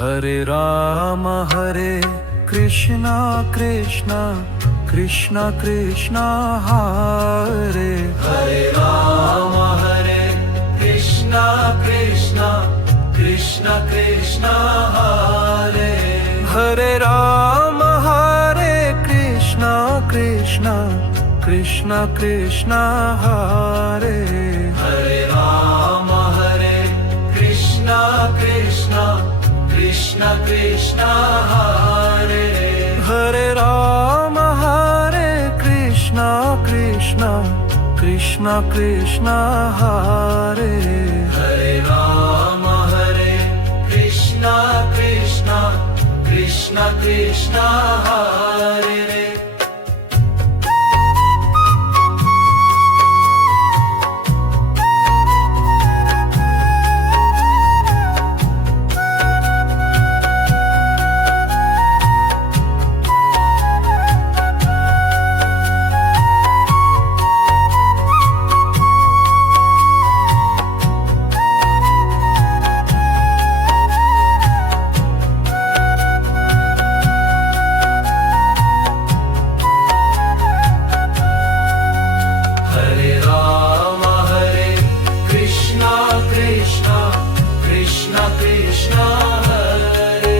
Hare Ram Krishna Krishna Krishna Krishna Hare Hare Ram Krishna Krishna Krishna Krishna Hare Hare Ram Krishna Krishna Krishna Krishna Hare Hare Ram Krishna Krishna Krishna Krishna Hare Hare Ram Krishna Krishna Krishna Krishna Hare Hare Ram Krishna Krishna Krishna Krishna Hare Krishna Krishna Hare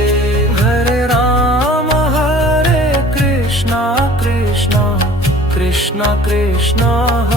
Hare Ram Krishna Krishna Krishna Krishna